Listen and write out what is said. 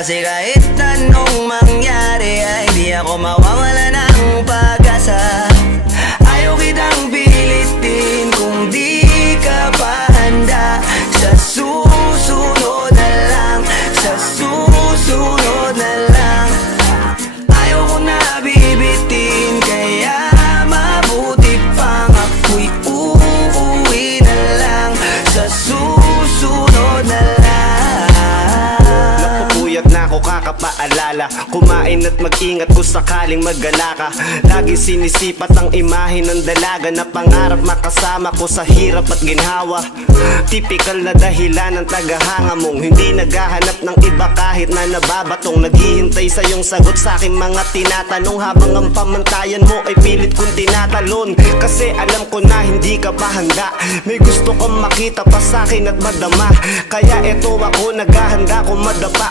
Kasi kahit anong mangyari ay di ako mawawala ng pag-asa. Ayaw kitang pilitin kung di ka pa handa. Sa susunod na lang, sa susunod na lang. Ayaw ko na bibitin, kaya mabuti pang ako'y uuwi na lang. Sa susunod na lang. Napupuyat na ako kakapaalala, kumain at mag-ingat kung sakaling mag-gala ka. Lagi sinisipat ang imahe ng dalaga na pangarap makasama ko sa hirap at ginhawa. Typical na dahilan ng tagahanga mong hindi naghahanap ng iba kahit na nababatong. Naghihintay sa iyong sagot sa aking mga tinatanong, habang ang pamantayan mo ay pilit kong tinatalon. Kasi alam ko na hindi ka pa handa, may gusto kang makita pa sa akin at madama. Kaya eto ako naghahanda kung madapa.